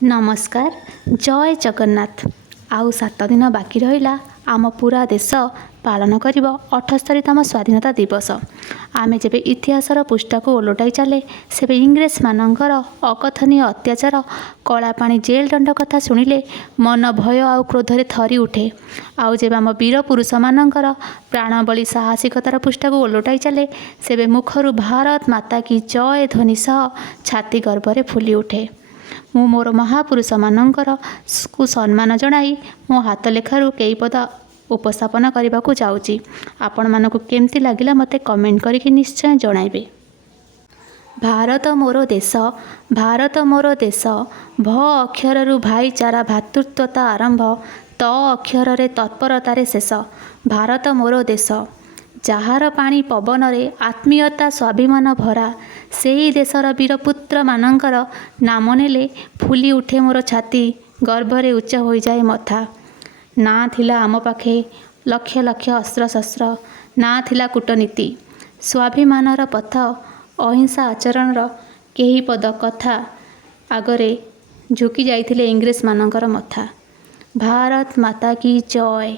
नमस्कार। जय जगन्नाथ। आउ 7 दिन बाकी रहिला आम पूरा देश पालन कर 78तम स्वाधीनता दिवस। आमे जेबे इतिहासर पृष्ठा को ओलटाई चले से इंग्रेज मानकर अकथनीय अत्याचार कला पानी जेल दंड कथा शुणिले मन भय आउ क्रोधरे थरी उठे। आउ जेबे आम वीर पुरुष मानकर प्राणबली साहसिकतार पृष्ठा को ओलटाई चले से मुखरु भारत माता की जय ध्वनि सह छाती गर्भरे फुली उठे। मु मोर महापुरुष मानकर को सम्मान जनाई मो हाथ लेखारू कई पद उपस्थापन करने को जाऊँगी। आपण मानकु केमती लागिला मते कमेंट करके निश्चय जणाइबे। भारत मोर देश, भारत मोर देश, भ अक्षरु भाईचारा भातृत्वता आरंभ, त अक्षर तत्परतार शेष। भारत मोर देश, जहार पानी पवन रे आत्मीयता स्वाभिमान भरा, सेही देशर वीरपुत्र मानकर नाम नेले फुली उठे मोर छाती, गर्भरे उच्च हो जाए मथा। ना थिला आम पाखे लक्ष लक्ष अस्त्र शस्त्र, ना थिला कूटनीति, स्वाभिमानर पथ अहिंसा आचरणर केही पद कथा आगरे झुकी जाइथिले इंग्रेज मानकर मथा। भारत माता की जय।